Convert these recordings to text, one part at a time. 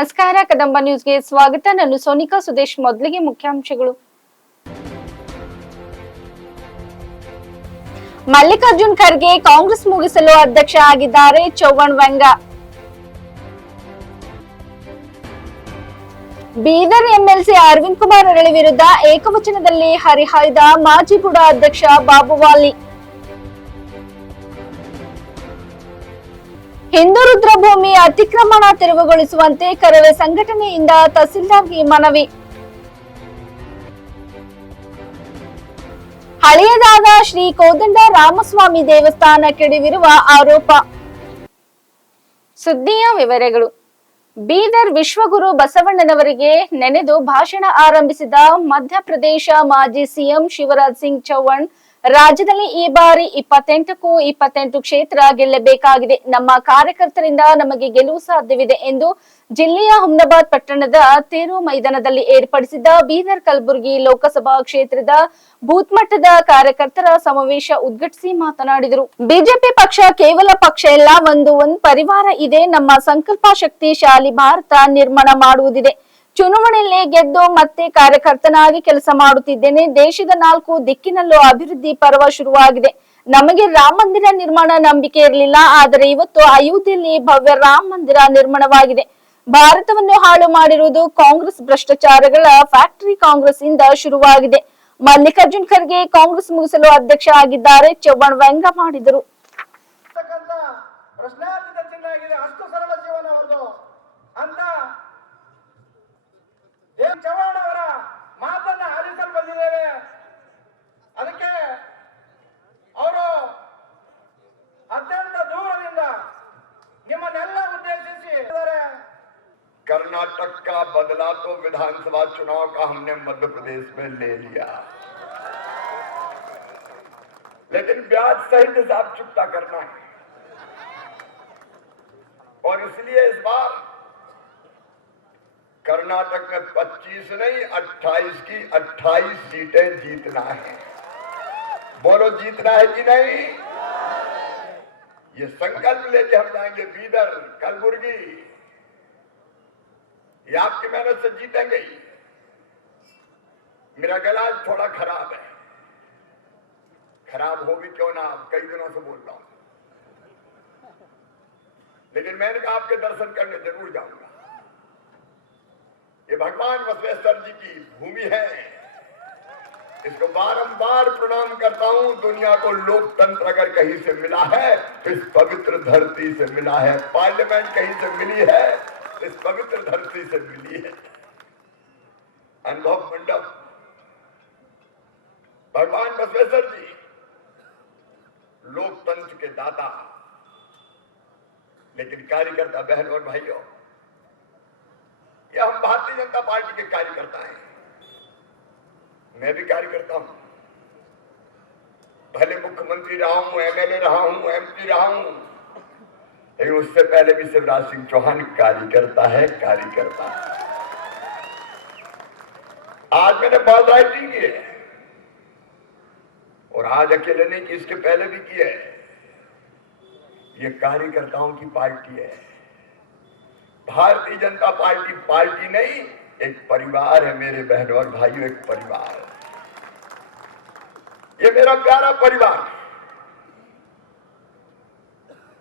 ನಮಸ್ಕಾರ, ಕದಂಬ ನ್ಯೂಸ್ಗೆ ಸ್ವಾಗತ. ನಾನು ಸೋನಿಕಾ ಸುದೇಶ್. ಮೊದಲಿಗೆ ಮುಖ್ಯಾಂಶಗಳು. ಮಲ್ಲಿಕಾರ್ಜುನ್ ಖರ್ಗೆ ಕಾಂಗ್ರೆಸ್ ಮುಗಿಸಲು ಅಧ್ಯಕ್ಷ ಆಗಿದ್ದಾರೆ. ಚೌವಣ್ ವ್ಯಂಗ್ಯ. ಬೀದರ್ ಎಂಎಲ್ಸಿ ಅರವಿಂದ್ ಕುಮಾರ್ ಅರಳಿ ವಿರುದ್ಧ ಏಕವಚನದಲ್ಲಿ ಹರಿಹಾಯ್ದ ಮಾಜಿ ಬುಡ ಅಧ್ಯಕ್ಷ ಬಾಬುವಾಲಿ. ಹಿಂದೂ ರುದ್ರಭೂಮಿ ಅತಿಕ್ರಮಣ ತೆರವುಗೊಳಿಸುವಂತೆ ಕರವೇ ಸಂಘಟನೆಯಿಂದ ತಹಸೀಲ್ದಾರ್ಗೆ ಮನವಿ. ಹಳೆಯದಾದ ಶ್ರೀ ಕೋದಂಡ ರಾಮಸ್ವಾಮಿ ದೇವಸ್ಥಾನ ಕೆಡವಿರುವ ಆರೋಪ. ಸುದ್ದಿಯ ವಿವರಗಳು. ಬೀದರ್ ವಿಶ್ವಗುರು ಬಸವಣ್ಣನವರಿಗೆ ನೆನೆದು ಭಾಷಣ ಆರಂಭಿಸಿದ ಮಧ್ಯಪ್ರದೇಶ ಮಾಜಿ ಸಿಎಂ ಶಿವರಾಜ್ ಸಿಂಗ್ ಚೌಹಾಣ್, ರಾಜ್ಯದಲ್ಲಿ ಈ ಬಾರಿ 28ಕ್ಕೂ 28 ಕ್ಷೇತ್ರ ಗೆಲ್ಲಬೇಕಾಗಿದೆ. ನಮ್ಮ ಕಾರ್ಯಕರ್ತರಿಂದ ನಮಗೆ ಗೆಲುವು ಸಾಧ್ಯವಿದೆ ಎಂದು ಜಿಲ್ಲೆಯ ಹುಮ್ನಾಬಾದ್ ಪಟ್ಟಣದ ತೇರು ಮೈದಾನದಲ್ಲಿ ಏರ್ಪಡಿಸಿದ್ದ ಬೀದರ್ ಕಲಬುರಗಿ ಲೋಕಸಭಾ ಕ್ಷೇತ್ರದ ಬೂತ್ ಮಟ್ಟದ ಕಾರ್ಯಕರ್ತರ ಸಮಾವೇಶ ಉದ್ಘಾಟಿಸಿ ಮಾತನಾಡಿದರು. ಬಿಜೆಪಿ ಪಕ್ಷ ಕೇವಲ ಪಕ್ಷ ಇಲ್ಲ, ಒಂದು ಪರಿವಾರ ಇದೆ. ನಮ್ಮ ಸಂಕಲ್ಪ ಶಕ್ತಿಶಾಲಿ ಭಾರತ ನಿರ್ಮಾಣ ಮಾಡುವುದಿದೆ. ಚುನಾವಣೆಯಲ್ಲಿ ಗೆದ್ದು ಮತ್ತೆ ಕಾರ್ಯಕರ್ತನಾಗಿ ಕೆಲಸ ಮಾಡುತ್ತಿದ್ದೇನೆ. ದೇಶದ 4 ದಿಕ್ಕಿನಲ್ಲೂ ಅಭಿವೃದ್ಧಿ ಪರ್ವ ಶುರುವಾಗಿದೆ. ನಮಗೆ ರಾಮ ಮಂದಿರ ನಿರ್ಮಾಣ ನಂಬಿಕೆ ಇರಲಿಲ್ಲ, ಆದರೆ ಇವತ್ತು ಅಯೋಧ್ಯೆಯಲ್ಲಿ ಭವ್ಯ ರಾಮ ಮಂದಿರ ನಿರ್ಮಾಣವಾಗಿದೆ. ಭಾರತವನ್ನು ಹಾಳು ಮಾಡಿರುವುದು ಕಾಂಗ್ರೆಸ್ ಭ್ರಷ್ಟಾಚಾರಗಳ ಫ್ಯಾಕ್ಟರಿ ಕಾಂಗ್ರೆಸ್ ಇಂದ ಶುರುವಾಗಿದೆ. ಮಲ್ಲಿಕಾರ್ಜುನ್ ಖರ್ಗೆ ಕಾಂಗ್ರೆಸ್ ಮುಗಿಸಲು ಅಧ್ಯಕ್ಷ ಆಗಿದ್ದಾರೆ. ಚೌಹಾಣ್ ವ್ಯಂಗ್ಯ ಮಾಡಿದರು. ಚೌಹಾಣ್ ಅವರ ಮಾತನ್ನ ಆಲಿಸಲು ಬಂದಿದ್ದೇವೆ. ಅದಕ್ಕೆ ಅವರು ಅತ್ಯಂತ ದೂರದಿಂದ ನಿಮ್ಮನ್ನೆಲ್ಲ ಉದ್ದೇಶಿಸಿ कर्नाटक का बदला तो विधानसभा चुनाव का हमने मध्य प्रदेश में ले लिया, लेकिन ब्याज सहित हिसाब चुकता करना है और इसलिए इस बार कर्नाटक में 25 नहीं 28 की 28 सीटें जीतना है। बोलो, जीतना है कि नहीं? ये संकल्प लेके हम जाएंगे। बीदर, कलबुर्गी, ये आपकी मेहनत से जीतेंगे ही। मेरा गला थोड़ा खराब है, खराब हो भी क्यों ना, कई दिनों से बोल रहा हूं, लेकिन मैंने कहा आपके दर्शन करने जरूर जाऊंगा। ये भगवान बसवेश्वर जी की भूमि है, इसको बारंबार प्रणाम करता हूं। दुनिया को लोकतंत्र अगर कहीं से मिला है तो इस पवित्र धरती से मिला है। पार्लियामेंट कहीं से मिली है, इस पवित्र धरती से मिली है। अनुभव मंडप भगवान बसवेश्वर जी लोकतंत्र के दाता, लेकिन कार्यकर्ता बहन और भाइयों, ये हम भारतीय जनता पार्टी के कार्यकर्ता हैं। मैं भी कार्यकर्ता हूं, भले मुख्यमंत्री रहा हूं, एमएलए रहा हूं, एमपी रहा हूं, लेकिन उससे पहले भी शिवराज सिंह चौहान कार्यकर्ता है, कार्यकर्ता। आज मैंने बहुत राइटिंग की है और आज अकेले नहीं की, इसके पहले भी की है। ये कार्यकर्ताओं की पार्टी है। भारतीय जनता पार्टी पार्टी नहीं, एक परिवार है मेरे बहनों और भाइयों, एक परिवार। ये मेरा प्यारा परिवार।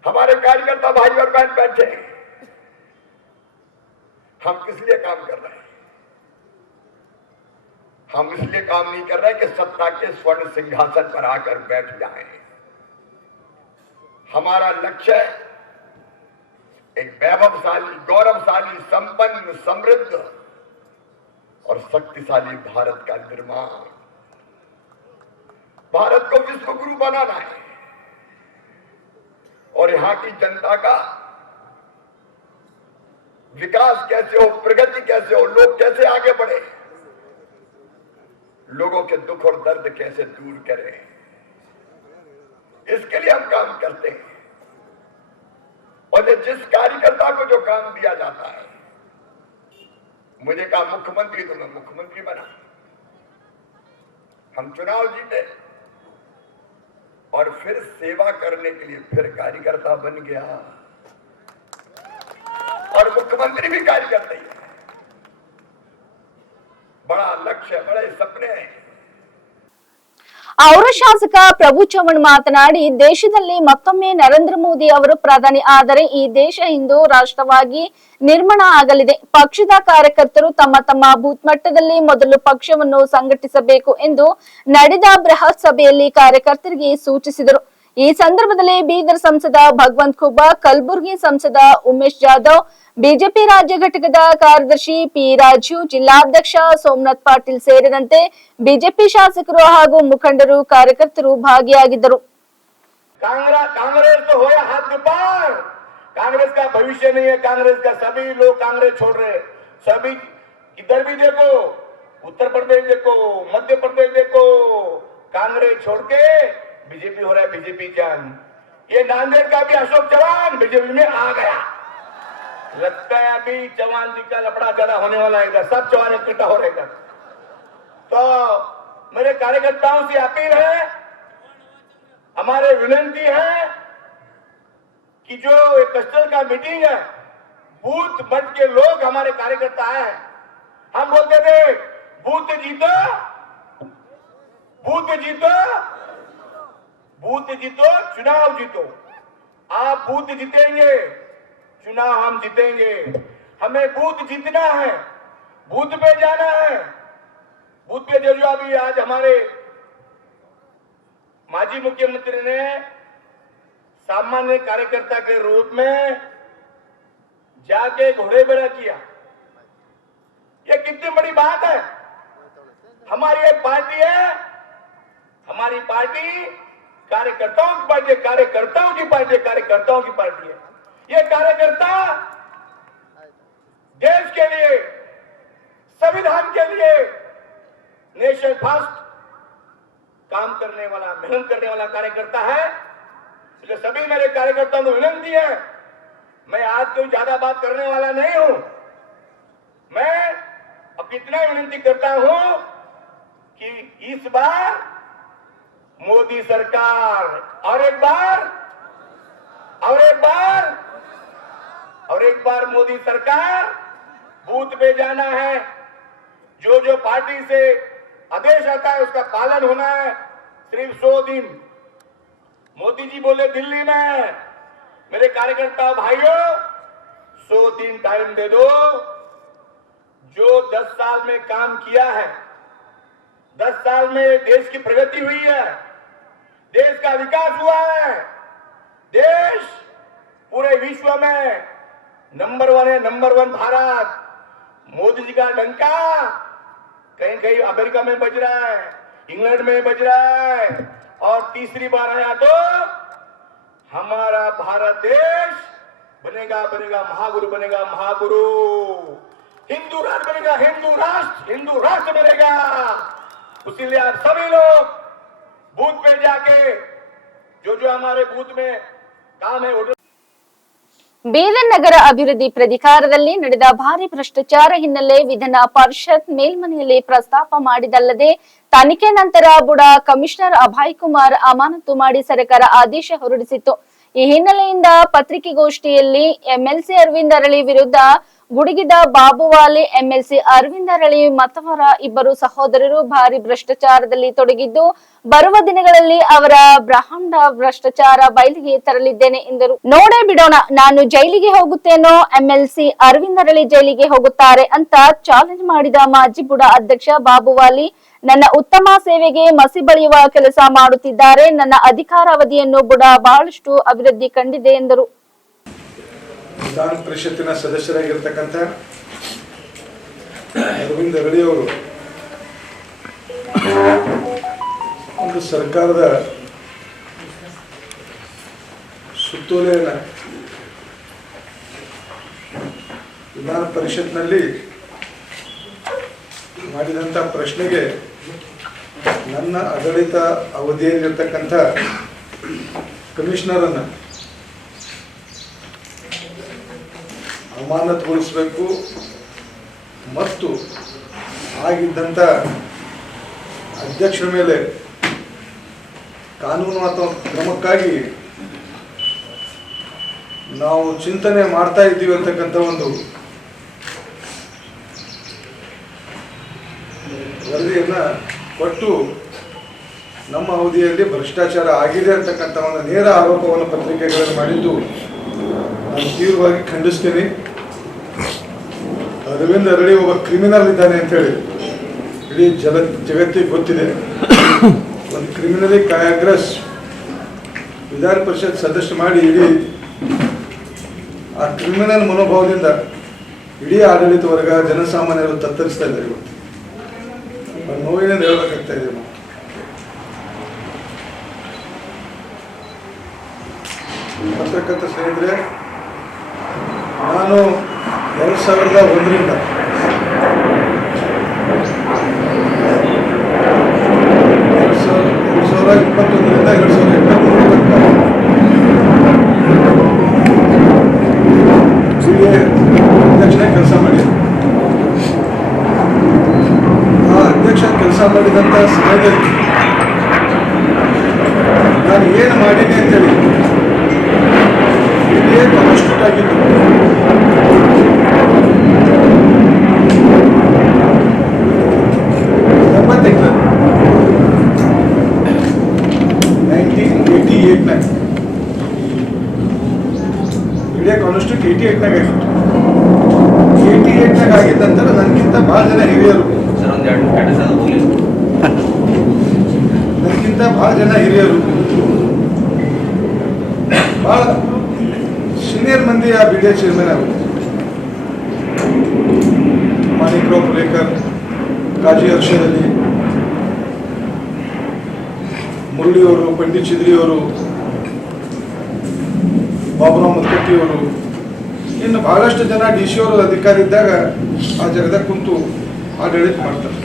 हमारे कार्यकर्ता भाई और बहन बैठे हैं। हम किस लिए काम कर रहे हैं? हम इसलिए काम नहीं कर रहे कि सत्ता के स्वर्ण सिंहासन पर आकर बैठ जाएं। हमारा लक्ष्य है एक वैभवशाली, गौरवशाली, संपन्न, समृद्ध और शक्तिशाली भारत का निर्माण। भारत को विश्व गुरु बनाना है और यहां की जनता का विकास कैसे हो, प्रगति कैसे हो, लोग कैसे आगे बढ़े, लोगों के दुख और दर्द कैसे दूर करें, इसके लिए हम काम करते हैं। और जिस कार्यकर्ता को जो काम दिया जाता है, मुझे कहा मुख्यमंत्री, तो मैं मुख्यमंत्री बना। हम चुनाव जीते और फिर सेवा करने के लिए फिर कार्यकर्ता बन गया। और मुख्यमंत्री भी कार्य करते हैं। बड़ा लक्ष्य, बड़े सपने हैं। ಅವರ ಶಾಸಕ ಪ್ರಭು ಚವ್ಹಾಣ್ ಮಾತನಾಡಿ, ದೇಶದಲ್ಲಿ ಮತ್ತೊಮ್ಮೆ ನರೇಂದ್ರ ಮೋದಿ ಅವರು ಪ್ರಧಾನಿ ಆದರೆ ಈ ದೇಶ ಹಿಂದೂ ರಾಷ್ಟ್ರವಾಗಿ ನಿರ್ಮಾಣ ಆಗಲಿದೆ. ಪಕ್ಷದ ಕಾರ್ಯಕರ್ತರು ತಮ್ಮ ತಮ್ಮ ಬೂತ್ ಮಟ್ಟದಲ್ಲಿ ಮೊದಲು ಪಕ್ಷವನ್ನು ಸಂಘಟಿಸಬೇಕು ಎಂದು ನಡೆದ ಬೃಹತ್ ಸಭೆಯಲ್ಲಿ ಕಾರ್ಯಕರ್ತರಿಗೆ ಸೂಚಿಸಿದರು. ಈ ಸಂದರ್ಭದಲ್ಲಿ ಬೀದರ್ ಸಂಸದ ಭಗವಂತ್ ಖೂಬಾ, ಕಲಬುರಗಿ ಸಂಸದ ಉಮೇಶ್ ಜಾಧವ್, ಬಿಜೆಪಿ ರಾಜ್ಯ ಘಟಕದ ಕಾರ್ಯದರ್ಶಿ ಪಿ ರಾಜು, ಜಿಲ್ಲಾಧ್ಯಕ್ಷ ಸೋಮನಾಥ್ ಪಾಟೀಲ್ ಸೇರಿದಂತೆ ಬಿಜೆಪಿ ಶಾಸಕರು ಹಾಗೂ ಮುಖಂಡರು ಕಾರ್ಯಕರ್ತರು ಭಾಗಿಯಾಗಿದ್ದರು. कांग्रेस तो हो या हाथ के पार, कांग्रेस का भविष्य नहीं है। कांग्रेस का सभी लोग कांग्रेस छोड़ रहे, सभी इधर भी देखो, उत्तर प्रदेश देखो, मध्य प्रदेश देखो, कांग्रेस छोड़ के बीजेपी हो रहा है। बीजेपी जान, ये नांदेड़ का भी अशोक चौहान बीजेपी में आ गया। लगता है अभी चौहान जी का लफड़ा ज्यादा होने वाला है इधर, सब चौहान इकट्ठा हो रहे इधर। तो मेरे कार्यकर्ताओं से अपील है, हमारे विनती है कि जो क्लस्टर का मीटिंग है, बूथ मट के लोग हमारे कार्यकर्ता हैं। हम बोलते थे बूथ जीतो, बूथ जीतो, बूथ जीतो, चुनाव जीतो। आप बूथ जीतेंगे, चुनाव हम जीतेंगे। हमें बूथ जीतना है, बूथ पे जाना है। बूथ पे जो अभी आज हमारे माजी मुख्यमंत्री ने सामान्य कार्यकर्ता के रूप में जाके घोड़े बेड़ा किया, ये कितनी बड़ी बात है। हमारी एक पार्टी है, हमारी पार्टी कार्यकर्ताओं की पार्टी है, कार्यकर्ताओं की पार्टी है, कार्यकर्ताओं की पार्टी है। ये कार्यकर्ता देश के लिए, संविधान के लिए, नेशन फर्स्ट काम करने वाला, मेहनत करने वाला कार्यकर्ता है। इसलिए सभी मेरे कार्यकर्ताओं को विनती है, मैं आज कोई ज्यादा बात करने वाला नहीं हूं। मैं अब इतना विनती करता हूं कि इस बार मोदी सरकार, और एक बार, और एक बार, और एक बार मोदी सरकार, बूथ पे जाना है। जो जो पार्टी से आदेश आता है उसका पालन होना है। सिर्फ 100 दिन मोदी जी बोले दिल्ली में, मेरे कार्यकर्ता भाइयों 100 दिन टाइम दे दो। जो 10 साल में काम किया है, 10 साल में देश की प्रगति हुई है, देश का विकास हुआ है, देश पूरे विश्व में नंबर 1 है, नंबर 1 भारत। मोदी जी का डंका कहीं कहीं अमेरिका में बज रहा है, इंग्लैंड में बज रहा है, और तीसरी बार आया तो हमारा भारत देश बनेगा, बनेगा महागुरु, बनेगा महागुरु। हिंदू राष्ट्र बनेगा, हिंदू राष्ट्र बनेगा। इसीलिए आप सभी लोग बूथ पे जाके जो जो हमारे बूथ में काम है ಬೀದರ್ ನಗರ ಅಭಿವೃದ್ಧಿ ಪ್ರಾಧಿಕಾರದಲ್ಲಿ ನಡೆದ ಭಾರಿ ಭ್ರಷ್ಟಾಚಾರ ಹಿನ್ನೆಲೆ ವಿಧಾನ ಪರಿಷತ್ ಮೇಲ್ಮನೆಯಲ್ಲಿ ಪ್ರಸ್ತಾಪ ಮಾಡಿದಲ್ಲದೆ ತನಿಖೆ ನಂತರ ಬುಡ ಕಮಿಷನರ್ ಅಭಯ್ ಕುಮಾರ್ ಅಮಾನತು ಮಾಡಿ ಸರ್ಕಾರ ಆದೇಶ ಹೊರಡಿಸಿತ್ತು. ಈ ಹಿನ್ನೆಲೆಯಿಂದ ಪತ್ರಿಕೆಗೋಷ್ಠಿಯಲ್ಲಿ ಎಂಎಲ್ಸಿ ಅರವಿಂದ್ ಅರಳಿ ವಿರುದ್ಧ ಗುಡುಗಿದ ಬಾಬುವಾಲಿ ಎಂಎಲ್ಸಿ ಅರವಿಂದ್ ಅರಳಿ ಮತ್ತವರ ಇಬ್ಬರು ಸಹೋದರರು ಭಾರಿ ಭ್ರಷ್ಟಾಚಾರದಲ್ಲಿ ತೊಡಗಿದ್ದು ಬರುವ ದಿನಗಳಲ್ಲಿ ಅವರ ಬ್ರಹ್ಮಾಂಡ ಭ್ರಷ್ಟಾಚಾರ ಬಯಲಿಗೆ ತರಲಿದ್ದೇನೆ ಎಂದರು. ನೋಡೇ ಬಿಡೋಣ, ನಾನು ಜೈಲಿಗೆ ಹೋಗುತ್ತೇನೋ, ಎಂಎಲ್ಸಿ ಅರವಿಂದ್ ಅರಳಿ ಜೈಲಿಗೆ ಹೋಗುತ್ತಾರೆ ಅಂತ ಚಾಲೆಂಜ್ ಮಾಡಿದ ಮಾಜಿ ಬುಡ ಅಧ್ಯಕ್ಷ ಬಾಬುವಾಲಿ, ನನ್ನ ಉತ್ತಮ ಸೇವೆಗೆ ಮಸಿ ಬಳಿಯುವ ಕೆಲಸ ಮಾಡುತ್ತಿದ್ದಾರೆ. ನನ್ನ ಅಧಿಕಾರಾವಧಿಯನ್ನು ಬುಡ ಬಹಳಷ್ಟು ಅಭಿವೃದ್ಧಿ ಕಂಡಿದೆ ಎಂದರು. ವಿಧಾನ ಪರಿಷತ್ತಿನ ಸದಸ್ಯರಾಗಿರ್ತಕ್ಕಂಥ ಅರವಿಂದ್ ಅರಳಿ ಅವರು ಒಂದು ಸರ್ಕಾರದ ಸುತ್ತೋಲೆಯನ್ನು ವಿಧಾನ ಪರಿಷತ್ನಲ್ಲಿ ಮಾಡಿದಂಥ ಪ್ರಶ್ನೆಗೆ ನನ್ನ ಆಡಳಿತ ಅವಧಿಯಲ್ಲಿರ್ತಕ್ಕಂಥ ಕಮಿಷನರನ್ನು ಅಮಾನತುಗೊಳಿಸಬೇಕು ಮತ್ತು ಆಗಿದ್ದಂಥ ಅಧ್ಯಕ್ಷರ ಮೇಲೆ ಕಾನೂನಾತ್ಮಕ ಕ್ರಮಕ್ಕಾಗಿ ನಾವು ಚಿಂತನೆ ಮಾಡ್ತಾ ಇದ್ದೀವಿ ಅಂತಕ್ಕಂಥ ಒಂದು ವರದಿಯನ್ನು ಕೊಟ್ಟು ನಮ್ಮ ಅವಧಿಯಲ್ಲಿ ಭ್ರಷ್ಟಾಚಾರ ಆಗಿದೆ ಅಂತಕ್ಕಂಥ ಒಂದು ನೇರ ಆರೋಪವನ್ನು ಪತ್ರಿಕೆಗಳಲ್ಲಿ ಮಾಡಿದ್ದು ನಾನು ತೀವ್ರವಾಗಿ ಖಂಡಿಸ್ತೀನಿ. ಅರವಿಂದ್ ಅರಳಿ ಒಬ್ಬ ಕ್ರಿಮಿನಲ್ ಇದ್ದಾನೆ ಅಂತೇಳಿ ಇಡೀ ಜಗತ್ತಿಗೆ ಗೊತ್ತಿದೆ. ಒಂದು ಕ್ರಿಮಿನಲಿ ಕಾಂಗ್ರೆಸ್ ವಿಧಾನ ಪರಿಷತ್ ಸದಸ್ಯ ಮಾಡಿ ಇಡೀ ಆ ಕ್ರಿಮಿನಲ್ ಮನೋಭಾವದಿಂದ ಇಡೀ ಆಡಳಿತ ವರ್ಗ ಜನಸಾಮಾನ್ಯರು ತತ್ತರಿಸ್ತಾ ಇದ್ದಾರೆ. ಇವತ್ತು ನೋವಿನಿಂದ ಹೇಳ್ಬೇಕಾಗ್ತಾ ಇದೆ. ಪತ್ರಕರ್ತ ಸ್ನೇಹಿತರೆ, ನಾನು 2001ರಿಂದ 2021ರಿಂದ 2023 ಅಧ್ಯಕ್ಷನೇ ಕೆಲಸ ಮಾಡಿದ್ದೆ. ಆ ಅಧ್ಯಕ್ಷ ಕೆಲಸ ಮಾಡಿದಂಥ ಸಮಯದಲ್ಲಿ ನಾನು ಏನು ಮಾಡೀನಿ ಅಂತೇಳಿ ಇದೇ ಕಾನ್ಸ್ಟಿಟ್ಯೂಟ್ ಆಗಿದ್ದು. ಇಡೀ ಕಾನ್ಸ್ಟಿಟ್ಯೂಟ್ 88ನಾಗ ಆಗಿತ್ತು. 88ನಾಗ ಆಗಿದ್ದ ನಂತರ ನನಗಿಂತ ಭಾಳ ಜನ ಹಿರಿಯರು ಭಾಳ ಸೀನಿಯರ್ ಮಂದಿ ಆ BDA ಚೇರ್ಮನ್ ಆಗುತ್ತೆ. ಮಾಣಿಕ್ರಾವ್ ಪುರೇಕರ್, ಕಾಜಿ ಅರ್ಷದ್ ಅಲಿ, ಮುರಳಿಯವರು, ಪಂಡಿತ್ ಚಿದ್ರಿಯವರು, ಬಾಬುರಾವ್ ಮತ್ಕಟ್ಟಿಯವರು, ಇನ್ನು ಬಹಳಷ್ಟು ಜನ DC ಅವರು ಅಧಿಕಾರಿ ಇದ್ದಾಗ ಆ ಜಾಗದಾಗ ಕುಂತು ಆಡಳಿತ ಮಾಡ್ತಾರೆ.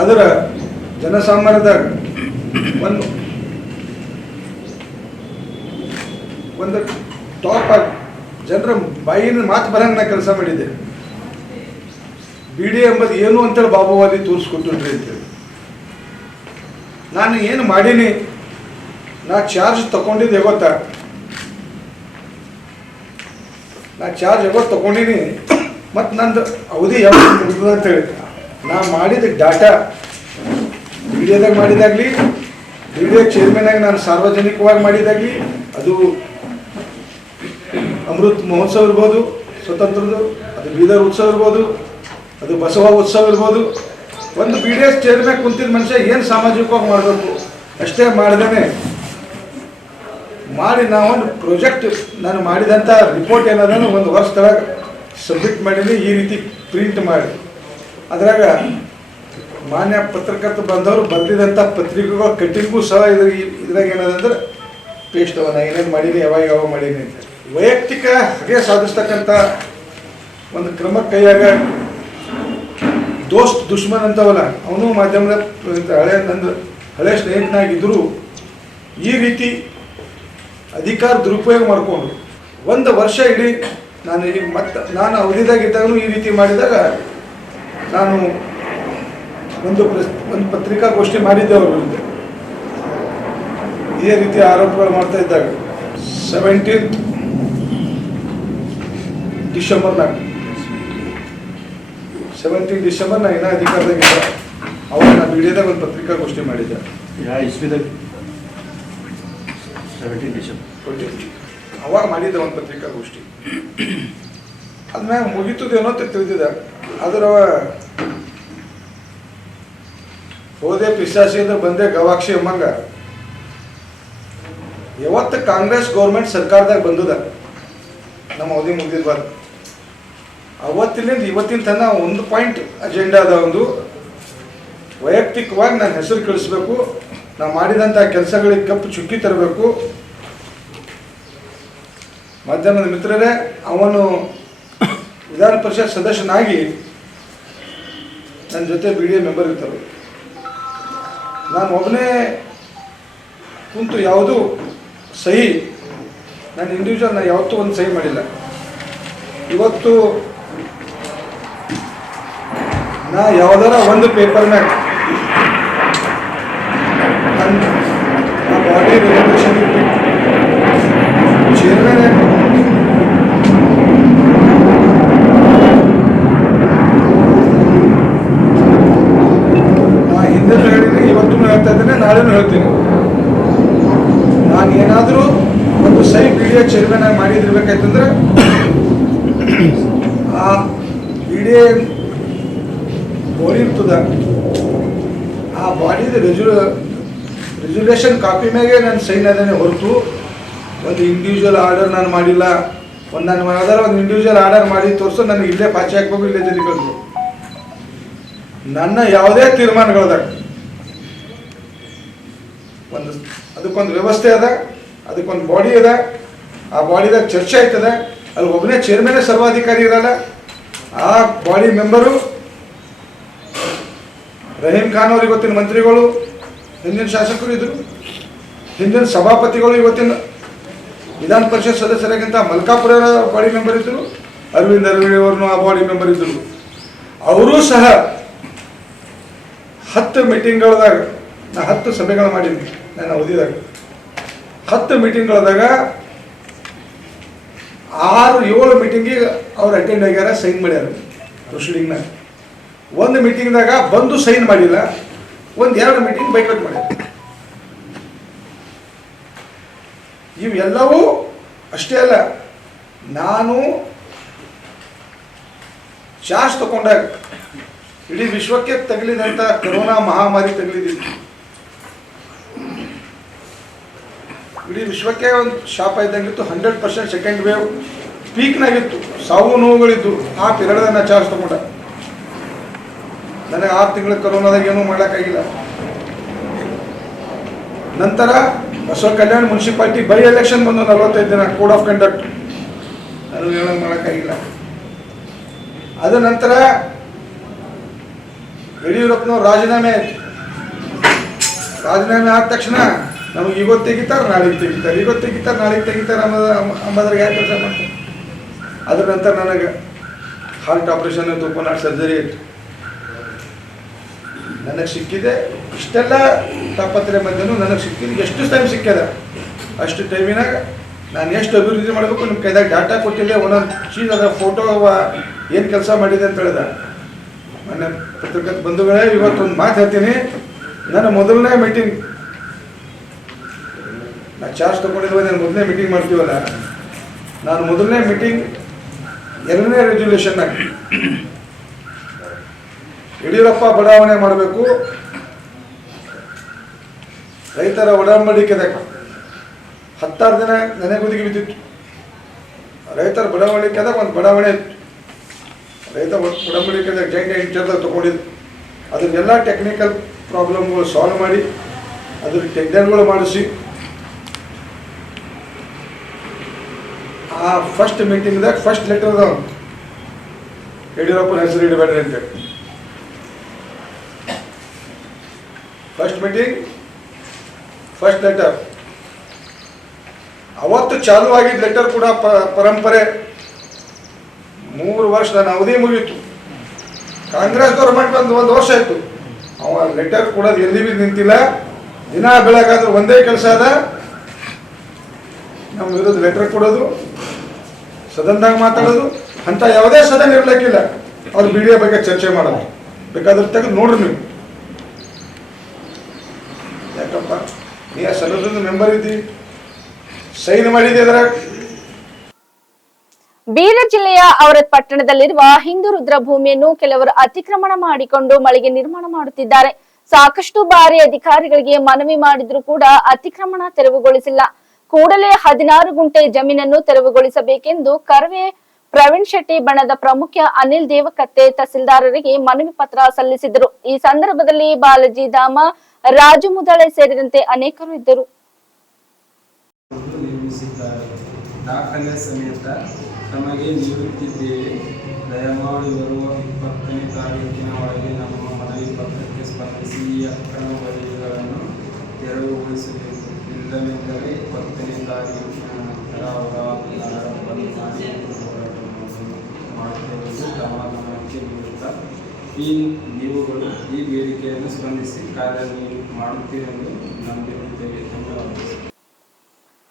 ಆದರೆ ಜನಸಾಮಾನ್ಯದಾಗ ಒಂದು ಟಾಪ್ ಆಗಿ ಜನರ ಬಾಯಿನ ಮಾತು ಬರಂಗೆ ನಾ ಕೆಲಸ ಮಾಡಿದ್ದೆ. BDA ಎಂಬುದು ಏನು ಅಂತೇಳಿ ಬಾಬುವಾದಿ ತೋರಿಸ್ಕೊಟ್ಟಿದ್ರಿ ಅಂತೇಳಿ. ನಾನು ಏನು ಮಾಡೀನಿ, ನಾ ಚಾರ್ಜ್ ತಗೊಂಡಿದ್ದು ಯಾವತ್ತ, ನಾ ಚಾರ್ಜ್ ಯಾವತ್ತು ತಗೊಂಡಿನಿ ಮತ್ತು ನಂದು ಅವಧಿ ಯಾವತ್ತು ಮುಗಿದ ಅಂತೇಳಿ ನಾ ಮಾಡಿದ ಡಾಟಾ BDAದಾಗ ಮಾಡಿದಾಗಲಿ, BDA ಚೇರ್ಮನ್ ಆಗಿ ನಾನು ಸಾರ್ವಜನಿಕವಾಗಿ ಮಾಡಿದಾಗಲಿ, ಅದು ಅಮೃತ್ ಮಹೋತ್ಸವ ಇರ್ಬೋದು, ಸ್ವತಂತ್ರದ, ಅದು ಬೀದರ್ ಉತ್ಸವ ಇರ್ಬೋದು, ಅದು ಬಸವ ಉತ್ಸವ ಇರ್ಬೋದು. ಒಂದು BDA ಚೇರ್ಮನ್ ಕುಂತಿದ್ದ ಮನುಷ್ಯ ಏನು ಸಾಮಾಜಿಕವಾಗಿ ಮಾಡಬೇಕು ಅಷ್ಟೇ ಮಾಡ್ದೇನೆ ಮಾಡಿ ನಾವೊಂದು ಪ್ರಾಜೆಕ್ಟ್ ನಾನು ಮಾಡಿದಂಥ ರಿಪೋರ್ಟ್ ಏನಾದರೂ ಒಂದು ವರ್ಷದೊಳಗೆ ಸಬ್ಮಿಟ್ ಮಾಡೀನಿ. ಈ ರೀತಿ ಪ್ರಿಂಟ್ ಮಾಡಿ ಅದ್ರಾಗ ಮಾನ್ಯ ಪತ್ರಕರ್ತ ಬಂದವರು ಬರೆದಿದಂಥ ಪತ್ರಿಕೆಗಳ ಕಟ್ಟಿಂಗು ಸಹ ಇದ್ರಾಗ ಏನದಂದ್ರೆ ಪೇಸ್ಟ್ ಅವ ನಾ ಏನೇನು ಮಾಡೀನಿ, ಯಾವಾಗ ಮಾಡೀನಿ ಅಂತ ವೈಯಕ್ತಿಕ ಹಾಗೆ ಸಾಧಿಸ್ತಕ್ಕಂಥ ಒಂದು ಕ್ರಮ ಕೈಯಾಗ ದೋಸ್ತ್ ದುಶ್ಮನ್ ಅಂತವಲ್ಲ, ಅವನು ಮಾಧ್ಯಮದ ಹಳೆ ಸ್ನೇಹಿತನಾಗಿದ್ದರೂ ಈ ರೀತಿ ಅಧಿಕಾರ ದುರುಪಯೋಗ ಮಾಡಿಕೊಂಡು ಒಂದು ವರ್ಷ ಇಡೀ ನಾನು ಈಗ ನಾನು ಅವಧಿದಾಗಿದ್ದಾಗೂ ಈ ರೀತಿ ಮಾಡಿದಾಗ ನಾನು ಒಂದು ಪತ್ರಿಕಾಗೋಷ್ಠಿ ಮಾಡಿದ್ದೆ ಅವರು ಇದೇ ರೀತಿ ಆರೋಪಗಳು ಮಾಡ್ತಾ ಇದ್ದಾಗ 17th ಡಿಸೆಂಬರ್ನಾಗ ನಾ ಇನ್ನೂ ಅಧಿಕಾರದಾಗಿದ್ದ ಅವಾಗ ನಾನು BDAದಾಗ ಒಂದು ಪತ್ರಿಕಾಗೋಷ್ಠಿ ಮಾಡಿದ್ದೆ. ಇಸ್ವಿದಾಗ 17 ಡಿಸೆಂಬರ್ ಅವಾಗ ಮಾಡಿದ್ದೆ ಒಂದು ಪತ್ರಿಕಾಗೋಷ್ಠಿ. ಅದ್ಮ್ಯಾಗ ಮುಗಿತದೇನೋ ಅಂತ ತಿಳಿದಿದ್ದ. ಆದ್ರೆ ಹೋದೆ ಪಿಸಾಸಿ ಅಂದ್ರೆ ಬಂದೆ ಗವಾಕ್ಷಿ ಅಮ್ಮಂಗ. ಯಾವತ್ತು ಕಾಂಗ್ರೆಸ್ ಗೌರ್ಮೆಂಟ್ ಸರ್ಕಾರದಾಗ ಬಂದದ ನಮ್ಮ ಅವಧಿ ಮುಗಿದಿರ್ಬಾರ್ದು, ಅವತ್ತಿನಿಂದ ಇವತ್ತಿನ ತನಕ ಒಂದು ಪಾಯಿಂಟ್ ಅಜೆಂಡಾ ಅದ. ಒಂದು ವೈಯಕ್ತಿಕವಾಗಿ ನನ್ನ ಹೆಸರು ಕಳಿಸ್ಬೇಕು, ನಾವು ಮಾಡಿದಂಥ ಕೆಲಸಗಳಿಗೆ ಕಪ್ಪು ಚುಕ್ಕಿ ತರಬೇಕು. ಮಾಧ್ಯಮದ ಮಿತ್ರರೇ, ಅವನು ವಿಧಾನ ಪರಿಷತ್ ಸದಸ್ಯನಾಗಿ ನನ್ನ ಜೊತೆ BDA ಮೆಂಬರ್ ಇರ್ತಾರೆ. ನಾನು ಒಬ್ಬನೇ ಕುಂತು ಯಾವುದೂ ಸಹಿ, ನಾನು ಇಂಡಿವಿಜುವಲ್ ನಾನು ಯಾವತ್ತೂ ಒಂದು ಸಹಿ ಮಾಡಿಲ್ಲ. ಇವತ್ತು ನಾ ಯಾವುದಾರ ಒಂದು ಪೇಪರ್ನಾಗ ನನ್ನ ಬಾಡಿ ರೆಗ್ಯುಲೇಷನ್ ಚೇರ್ಮನ್ ನಾಳೆನೂ ಹೇಳ್ತೀನಿ, ನಾನು ಏನಾದರೂ ಒಂದು ಸೈ ಬಿ ಡಿ ಎ ಚೇರ್ಮನ್ ಆಗಿ ಮಾಡಿದಿರ್ಬೇಕಾಯ್ತಂದ್ರೆ ಆ ಬಿ ಡಿ ಎ ಬಾಡಿ ಇರ್ತದ, ಆ ಬಾಡಿದ ರೆಜುಲೇಷನ್ ಕಾಪಿ ಮ್ಯಾಗೆ ನಾನು ಸೈನ್ ಅದೇನೆ ಹೊರತು ಒಂದು ಇಂಡಿವಿಜುವಲ್ ಆರ್ಡರ್ ನಾನು ಮಾಡಿಲ್ಲ. ನಾನು ಯಾವ್ದಾರ ಒಂದು ಇಂಡಿವಿಜುವಲ್ ಆರ್ಡರ್ ಮಾಡಿ ತೋರಿಸು, ನನಗೆ ಇಲ್ಲೇ ಪಾಚಿ ಹಾಕ್ಬೇಕು, ಇಲ್ಲೇ ಜರಿಬೇಕು. ನನ್ನ ಯಾವುದೇ ತೀರ್ಮಾನಗಳದಾಗ ಅದಕ್ಕೊಂದು ವ್ಯವಸ್ಥೆ ಅದ, ಅದಕ್ಕೊಂದು ಬಾಡಿ ಅದ, ಆ ಬಾಡಿದಾಗ ಚರ್ಚೆ ಆಯ್ತದ. ಅಲ್ಲಿ ಒಬ್ಬನೇ ಚೇರ್ಮನ್ ಸರ್ವಾಧಿಕಾರಿ ಇರಲ್ಲ. ಆ ಬಾಡಿ ಮೆಂಬರು ರಹೀಂ ಖಾನ್ ಅವರು ಇವತ್ತಿನ ಮಂತ್ರಿಗಳು, ಹಿಂದಿನ ಶಾಸಕರು ಇದ್ರು, ಹಿಂದಿನ ಸಭಾಪತಿಗಳು ಇವತ್ತಿನ ವಿಧಾನ ಪರಿಷತ್ ಸದಸ್ಯರಾಗಿಂತ ಮಲ್ಕಾಪುರ ಬಾಡಿ ಮೆಂಬರ್ ಇದ್ದರು, ಅರವಿಂದ್ ಅವರನ್ನು ಆ ಬಾಡಿ ಮೆಂಬರ್ ಇದ್ದರು. ಅವರೂ ಸಹ 10 ಮೀಟಿಂಗ್ಗಳದಾಗ, ನಾ 10 ಸಭೆಗಳು ಮಾಡೀನಿ ನನ್ನ ಅವಧಿದಾಗ. 10 ಮೀಟಿಂಗ್ಗಳದಾಗ 6-7 ಮೀಟಿಂಗಿಗೆ ಅವ್ರು ಅಟೆಂಡ್ ಆಗ್ಯಾರ, ಸೈನ್ ಮಾಡ್ಯಾರ ಪ್ರೊಸೀಡಿಂಗ್ನಾಗ. ಒಂದು ಮೀಟಿಂಗ್ದಾಗ ಬಂದು ಸೈನ್ ಮಾಡಿಲ್ಲ, 1-2 ಮೀಟಿಂಗ್ ಬೈಕಟ್ ಮಾಡ್ಯಾರ. ಇವೆಲ್ಲವೂ ಅಷ್ಟೇ ಅಲ್ಲ, ನಾನು ಚಾರ್ಜ್ ತಗೊಂಡಾಗ ಇಡೀ ವಿಶ್ವಕ್ಕೆ ತಗಲಿದಂಥ ಕೊರೋನಾ ಮಹಾಮಾರಿ ತಗಲಿದ್ದು, ಇಡೀ ವಿಶ್ವಕ್ಕೆ ಒಂದು ಶಾಪ ಇದ್ದಂಗಿತ್ತು. 100% ಸೆಕೆಂಡ್ ವೇವ್ ಪೀಕ್ನಾಗಿತ್ತು, ಸಾವು ನೋವುಗಳಿದ್ದು. ಆ ಪಿರಿಯಡ್ದಾಗ ನಾನು ಚಾರ್ಜ್ ತಗೊಂಡ. ನನಗೆ 6 ತಿಂಗಳ ಕೊರೋನಾದಾಗ ಏನೂ ಮಾಡೋಕ್ಕಾಗಿಲ್ಲ. ನಂತರ ಬಸವ ಕಲ್ಯಾಣ ಮುನ್ಸಿಪಾಲ್ಟಿ ಬೈ ಎಲೆಕ್ಷನ್ ಬಂದು 45 ದಿನ ಕೋಡ್ ಆಫ್ ಕಂಡಕ್ಟ್, ನನಗೆ ಏನೂ ಮಾಡೋಕ್ಕಾಗಿಲ್ಲ. ಅದ ನಂತರ ಯಡಿಯೂರಪ್ಪನವ್ರು ರಾಜೀನಾಮೆ ಆಯ್ತು. ರಾಜೀನಾಮೆ ಆದ ತಕ್ಷಣ ನಮಗೆ ಇವತ್ತು ತೆಗಿತಾರೆ, ನಾಳೆಗೆ ತೆಗಿತಾರೆ, ಇವತ್ತು ತೆಗಿತಾರೆ, ನಾಳೆಗೆ ತೆಗಿತಾರೆ ಅಂಬದ್ರಾಗ ಯಾಕೆ ಕೆಲಸ ಮಾಡ್ತಾರೆ. ಅದ್ರ ನಂತರ ನನಗೆ ಹಾರ್ಟ್ ಆಪ್ರೇಷನ್ ಆಯಿತು, ಓಪನ್ ಹಾರ್ಟ್ ಸರ್ಜರಿ ಆಯಿತು. ನನಗೆ ಸಿಕ್ಕಿದೆ ಇಷ್ಟೆಲ್ಲ ತಾಪತ್ರೆ ಮಧ್ಯನೂ ನನಗೆ ಸಿಕ್ಕಿದ್ದು ಎಷ್ಟು ಟೈಮ್ ಸಿಕ್ಕ್ಯದ, ಅಷ್ಟು ಟೈಮಿನಾಗ ನಾನು ಎಷ್ಟು ಅಭಿವೃದ್ಧಿ ಮಾಡಬೇಕು ನಿಮ್ಮ ಕೈದಾಗ ಡಾಟಾ ಕೊಟ್ಟಿದ್ದೆ. ಒಂದೊಂದು ಚೀಸ್ ಅದರ ಫೋಟೋ ಏನು ಕೆಲಸ ಮಾಡಿದೆ ಅಂತ ಹೇಳಿದ. ನನ್ನ ಪತ್ರಕರ್ತ ಬಂಧುಗಳೇ, ಇವತ್ತೊಂದು ಮಾತು ಹೇಳ್ತೀನಿ. ನನ್ನ ಮೊದಲನೇ ಮೀಟಿಂಗ್, ನಾನು ಚಾರ್ಜ್ ತೊಗೊಂಡಿರುವ ನಾನು ಮೊದಲನೇ ಮೀಟಿಂಗ್ ಮಾಡ್ತೀವಲ್ಲ, ನಾನು ಮೊದಲನೇ ಮೀಟಿಂಗ್ 2ನೇ ರೆಜುಲೇಷನ್ನಾಗ ಯಡಿಯೂರಪ್ಪ ಬಡಾವಣೆ ಮಾಡಬೇಕು, ರೈತರ ಒಡಂಬಡಿಕೆದಾಗ 16 ದಿನ ನೆನೆಗುದಿಗೆ ಬಿದ್ದಿತ್ತು. ರೈತರ ಬಡಾವಣೆದಾಗ ಒಂದು ಬಡಾವಣೆ ಇತ್ತು, ರೈತ ಒಡಂಬಡಿಕೆದಾಗ ಜಾಯಿಂಟ್ ಇಂಟರ್ದಾಗ ತೊಗೊಂಡಿದ್ದು. ಅದನ್ನೆಲ್ಲ ಟೆಕ್ನಿಕಲ್ ಪ್ರಾಬ್ಲಮ್ಗಳು ಸಾಲ್ವ್ ಮಾಡಿ, ಅದ್ರ ಟೆಂಡರ್ಗಳು ಮಾಡಿಸಿ, ಆ ಫಸ್ಟ್ ಮೀಟಿಂಗ್ದಾಗ ಫಸ್ಟ್ ಲೆಟರ್ ಅದಾವ, ಯಡಿಯೂರಪ್ಪನ ಹೆಸರು ಇಡಬೇಡ್ರಿ ಅಂತೇಳಿ. First meeting first letter. ಅವತ್ತು ಚಾಲು ಆಗಿದ್ದ ಲೆಟರ್ ಕೂಡ ಪರಂಪರೆ 3 ವರ್ಷ ನನ್ನ ಅವಧಿ ಮುಗೀತು. ಕಾಂಗ್ರೆಸ್ ಗೌರ್ಮೆಂಟ್ ಬಂದು 1 ವರ್ಷ ಆಯಿತು. ಅವ ಲೆಟರ್ ಕೊಡೋದು ಎಲ್ಲಿ ಬಿ ನಿಂತಿಲ್ಲ. ದಿನ ಬೆಳಗಾದ್ರೆ ಒಂದೇ ಕೆಲಸ ಅದ, ನಮ್ಮ ವಿರುದ್ಧ ಲೆಟರ್ ಕೊಡೋದು, ಸದನದಾಗ ಮಾತಾಡೋದು. ಅಂತ ಯಾವುದೇ ಸದನ ಇರ್ಲಿಕ್ಕಿಲ್ಲ ಅವ್ರು ಬಿ ಡಿ ಎ ಬಗ್ಗೆ ಚರ್ಚೆ ಮಾಡೋದು. ಬೇಕಾದ್ರೆ ತೆಗೆದು ನೋಡ್ರಿ ನೀವು. ಯಾಕಪ್ಪ ನೀ ಆ ಸದನದ ಮೆಂಬರ್ ಇದ್ದಿ, ಸೈನ್ ಮಾಡಿದ್ದೆ ಅದ್ರಾಗ. ಬೀದರ್ ಜಿಲ್ಲೆಯ ಔರತ್ ಪಟ್ಟಣದಲ್ಲಿರುವ ಹಿಂದೂ ರುದ್ರ ಭೂಮಿಯನ್ನು ಕೆಲವರು ಅತಿಕ್ರಮಣ ಮಾಡಿಕೊಂಡು ಮಳಿಗೆ ನಿರ್ಮಾಣ ಮಾಡುತ್ತಿದ್ದಾರೆ. ಸಾಕಷ್ಟು ಬಾರಿ ಅಧಿಕಾರಿಗಳಿಗೆ ಮನವಿ ಮಾಡಿದ್ರೂ ಕೂಡ ಅತಿಕ್ರಮಣ ತೆರವುಗೊಳಿಸಿಲ್ಲ. ಕೂಡಲೇ 16 ಗುಂಟೆ ಜಮೀನನ್ನು ತೆರವುಗೊಳಿಸಬೇಕೆಂದು ಕರ್ವೆ ಪ್ರವೀಣ್ ಶೆಟ್ಟಿ ಬಣದ ಪ್ರಮುಖ ಅನಿಲ್ ದೇವಕತ್ತೆ ತಹಸೀಲ್ದಾರರಿಗೆ ಮನವಿ ಪತ್ರ ಸಲ್ಲಿಸಿದರು. ಈ ಸಂದರ್ಭದಲ್ಲಿ ಬಾಲಾಜಿ ಧಾಮ, ರಾಜು ಮುದಳೆ ಸೇರಿದಂತೆ ಅನೇಕರು ಇದ್ದರು. ದಾಖಲೆ ಸಮೇತ ತಮಗೆ ನೀಡುತ್ತಿದ್ದೇವೆ. ದಯಮಾಡಿ ಬರುವ 20ನೇ ತಾರೀಕಿನ ಒಳಗೆ ನಮ್ಮ ಮನವಿ ಪತ್ರಕ್ಕೆ ಸ್ಪಂದಿಸಿ ಈ ಅಕ್ರಮ ವರದಿಗಳನ್ನು ತೆರವುಗೊಳಿಸಬೇಕು. ಇಲ್ಲವೆಂದರೆ 20ನೇ ತಾರೀಕಿನ ನಂತರ ಅವರ ಮಾಡುತ್ತೇವೆಂದು ತಮ್ಮ ಗಮನಕ್ಕೆ ನೀಡುತ್ತಾ ನೀವುಗಳು ಈ ಬೇಡಿಕೆಯನ್ನು ಸ್ಪಂದಿಸಿ ಕಾರ್ಯ ಮಾಡುತ್ತೀರೆಂದು ನಂಬಿರುತ್ತೇವೆ. ಧನ್ಯವಾದಗಳು.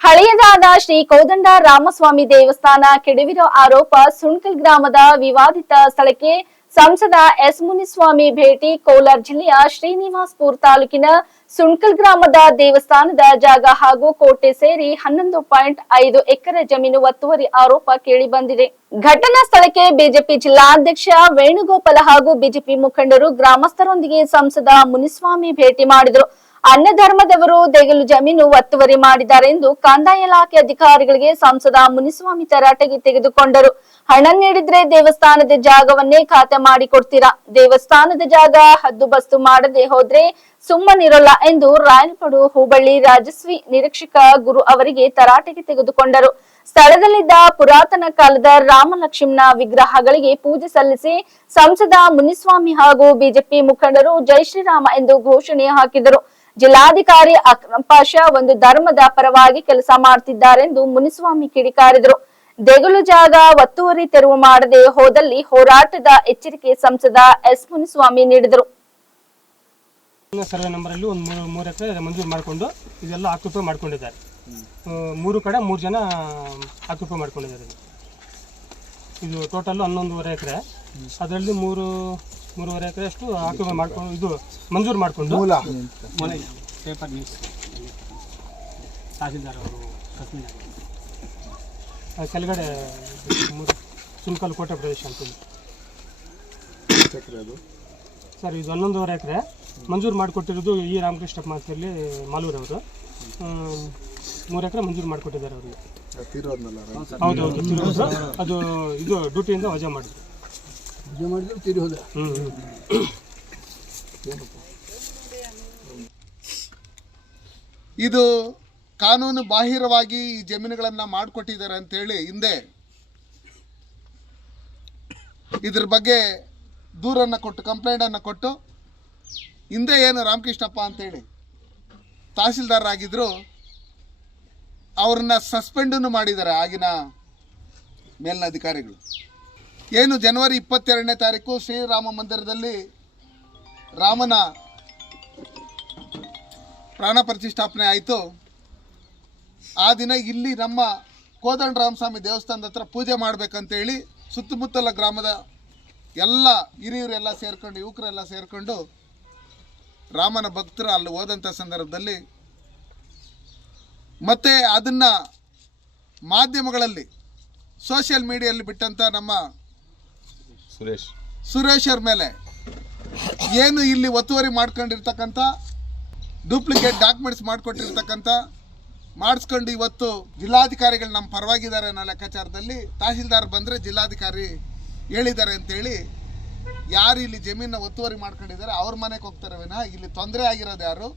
ಹಳೆಯದಾದ ಶ್ರೀ ಕೋದಂಡ ರಾಮಸ್ವಾಮಿ ದೇವಸ್ಥಾನ ಕೆಡವಿರೋ ಆರೋಪ ಸುಣ್ಕಲ್ ಗ್ರಾಮದ ವಿವಾದಿತ ಸ್ಥಳಕ್ಕೆ ಸಂಸದ ಎಸ್ ಮುನಿಸ್ವಾಮಿ ಭೇಟಿ. ಕೋಲಾರ ಜಿಲ್ಲೆಯ ಶ್ರೀನಿವಾಸಪುರ ತಾಲೂಕಿನ ಸುಣ್ಕಲ್ ಗ್ರಾಮದ ದೇವಸ್ಥಾನದ ಜಾಗ ಹಾಗೂ ಕೋಟೆ ಸೇರಿ 11.5 ಎಕರೆ ಜಮೀನು ಒತ್ತುವರಿ ಆರೋಪ ಕೇಳಿ ಬಂದಿದೆ. ಘಟನಾ ಸ್ಥಳಕ್ಕೆ ಬಿಜೆಪಿ ಜಿಲ್ಲಾಧ್ಯಕ್ಷ ವೇಣುಗೋಪಾಲ್ ಹಾಗೂ ಬಿಜೆಪಿ ಮುಖಂಡರು ಗ್ರಾಮಸ್ಥರೊಂದಿಗೆ ಸಂಸದ ಮುನಿಸ್ವಾಮಿ ಭೇಟಿ ಮಾಡಿದರು. ಅನ್ಯ ಧರ್ಮದವರು ದೇಗಲು ಜಮೀನು ಒತ್ತುವರಿ ಮಾಡಿದ್ದಾರೆ ಎಂದು ಕಂದಾಯ ಇಲಾಖೆ ಅಧಿಕಾರಿಗಳಿಗೆ ಸಂಸದ ಮುನಿಸ್ವಾಮಿ ತರಾಟೆಗೆ ತೆಗೆದುಕೊಂಡರು. ಹಣ ನೀಡಿದ್ರೆ ದೇವಸ್ಥಾನದ ಜಾಗವನ್ನೇ ಖಾತೆ ಮಾಡಿಕೊಡ್ತೀರಾ, ದೇವಸ್ಥಾನದ ಜಾಗ ಹದ್ದುಬಸ್ತು ಮಾಡದೆ ಹೋದ್ರೆ ಸುಮ್ಮನಿರಲ್ಲ ಎಂದು ರಾಯಲಪಾಡು ಹೋಬಳಿ ರಾಜಸ್ವಿ ನಿರೀಕ್ಷಕ ಗುರು ಅವರಿಗೆ ತರಾಟೆಗೆ ತೆಗೆದುಕೊಂಡರು. ಸ್ಥಳದಲ್ಲಿದ್ದ ಪುರಾತನ ಕಾಲದ ರಾಮಲಕ್ಷ್ಮಣ ವಿಗ್ರಹಗಳಿಗೆ ಪೂಜೆ ಸಲ್ಲಿಸಿ ಸಂಸದ ಮುನಿಸ್ವಾಮಿ ಹಾಗೂ ಬಿಜೆಪಿ ಮುಖಂಡರು ಜೈ ಶ್ರೀರಾಮ ಎಂದು ಘೋಷಣೆ ಹಾಕಿದರು. ಜಿಲ್ಲಾಧಿಕಾರಿ ಅಕ್ರಮ್ ಪಾಷಾ ಒಂದು ಧರ್ಮದ ಪರವಾಗಿ ಕೆಲಸ ಮಾಡುತ್ತಿದ್ದಾರೆಂದು ಮುನಿಸ್ವಾಮಿ ಕಿಡಿಕಾರಿದರು. ದೇಗುಲು ಜಾಗ ಒತ್ತುವರಿ ತೆರವು ಮಾಡದೆ ಹೋದಲ್ಲಿ ಹೋರಾಟದ ಎಚ್ಚರಿಕೆ ಸಂಸದ ಎಸ್ ಮುನಿಸ್ವಾಮಿ ನೀಡಿದರು. ಸರ್ವೆ ನಂಬರ್ ಅಲ್ಲಿ ಒಂದು 3 ಎಕರೆ ಮಂಜೂರು ಮಾಡಿಕೊಂಡು ಇದೆಲ್ಲ ಆಕ್ಯುಪೈ ಮಾಡ್ಕೊಂಡಿದ್ದಾರೆ. 3 ಕಡೆ 3 ಜನ ಆಕ್ಯುಪೈ ಮಾಡ್ಕೊಂಡಿದ್ದಾರೆ. ಇದು ಟೋಟಲ್ 11.5 ಎಕರೆ. ಅದರಲ್ಲಿ 3.5 ಎಕರೆ ಅಷ್ಟು ಆಕ್ಯುಪೈ ಮಾಡ್ಕೊಂಡು ಇದು ಮಂಜೂರು ಮಾಡಿಕೊಂಡು ಪೇಪರ್ ನ್ಯೂಸ್ ತಹಸೀಲ್ದಾರ್ ಅವರು ಕೆಳಗಡೆ ಸುಣ್ಕಲ್ ಕೋಟೆ ಪ್ರದೇಶ ಅಂತ ಸರ್. ಇದು 11.5 ಎಕರೆ ಮಂಜೂರು ಮಾಡಿಕೊಟ್ಟಿರೋದು ಈ ರಾಮಕೃಷ್ಣ ಮಾಸ್ತರ್ಲಿ ಮಾಲೂರವರು. 3 ಎಕರೆ ಮಂಜೂರು ಮಾಡಿಕೊಟ್ಟಿದ್ದಾರೆ ಅವರಿಗೆ. ಹೌದೌದು ತಿರುವುದು. ಅದು ಇದು ಡ್ಯೂಟಿಯಿಂದ ವಜಾ ಮಾಡಿದ್ರು. ಇದು ಕಾನೂನು ಬಾಹಿರವಾಗಿ ಈ ಜಮೀನುಗಳನ್ನು ಮಾಡಿಕೊಟ್ಟಿದ್ದಾರೆ ಅಂತೇಳಿ ಹಿಂದೆ ಇದ್ರ ಬಗ್ಗೆ ದೂರನ್ನು ಕೊಟ್ಟು ಕಂಪ್ಲೇಂಟನ್ನು ಕೊಟ್ಟು ಹಿಂದೆ ಏನು ರಾಮಕೃಷ್ಣಪ್ಪ ಅಂತೇಳಿ ತಹಸೀಲ್ದಾರ್ ಆಗಿದ್ರು, ಅವ್ರನ್ನ ಸಸ್ಪೆಂಡನ್ನು ಮಾಡಿದ್ದಾರೆ ಆಗಿನ ಮೇಲಿನ ಅಧಿಕಾರಿಗಳು. ಏನು ಜನವರಿ 22ನೇ ತಾರೀಕು ಶ್ರೀರಾಮ ಮಂದಿರದಲ್ಲಿ ರಾಮನ ಪ್ರಾಣ ಪ್ರತಿಷ್ಠಾಪನೆ ಆಯಿತು. ಆ ದಿನ ಇಲ್ಲಿ ನಮ್ಮ ಕೋದಂಡರಾಮಸ್ವಾಮಿ ದೇವಸ್ಥಾನದ ಹತ್ರ ಪೂಜೆ ಮಾಡಬೇಕಂತೇಳಿ ಸುತ್ತಮುತ್ತಲ ಗ್ರಾಮದ ಎಲ್ಲ ಹಿರಿಯರೆಲ್ಲ ಸೇರಿಕೊಂಡು ಯುವಕರೆಲ್ಲ ಸೇರಿಕೊಂಡು ರಾಮನ ಭಕ್ತರು ಅಲ್ಲಿ ಹೋದಂಥ ಸಂದರ್ಭದಲ್ಲಿ ಮತ್ತು ಅದನ್ನು ಮಾಧ್ಯಮಗಳಲ್ಲಿ ಸೋಷಿಯಲ್ ಮೀಡಿಯಲ್ಲಿ ಬಿಟ್ಟಂಥ ನಮ್ಮ ಸುರೇಶ್ ಅವ್ರ ಮೇಲೆ ಏನು ಇಲ್ಲಿ ಒತ್ತುವರಿ ಮಾಡ್ಕೊಂಡಿರ್ತಕ್ಕಂಥ ಡೂಪ್ಲಿಕೇಟ್ ಡಾಕ್ಯುಮೆಂಟ್ಸ್ ಮಾಡಿಕೊಟ್ಟಿರ್ತಕ್ಕಂಥ ಮಾಡಿಸ್ಕೊಂಡು ಇವತ್ತು ಜಿಲ್ಲಾಧಿಕಾರಿಗಳು ನಮ್ಮ ಪರವಾಗಿದ್ದಾರೆ ಅನ್ನೋ ಲೆಕ್ಕಾಚಾರದಲ್ಲಿ ತಹಸೀಲ್ದಾರ್ ಬಂದರೆ ಜಿಲ್ಲಾಧಿಕಾರಿ ಹೇಳಿದ್ದಾರೆ ಅಂತೇಳಿ ಯಾರು ಇಲ್ಲಿ ಜಮೀನನ್ನ ಒತ್ತುವರಿ ಮಾಡ್ಕೊಂಡಿದ್ದಾರೆ ಅವ್ರ ಮನೆಗೆ ಹೋಗ್ತಾರೆ ವಿನಃ ಇಲ್ಲಿ ತೊಂದರೆ ಆಗಿರೋದು ಯಾರು,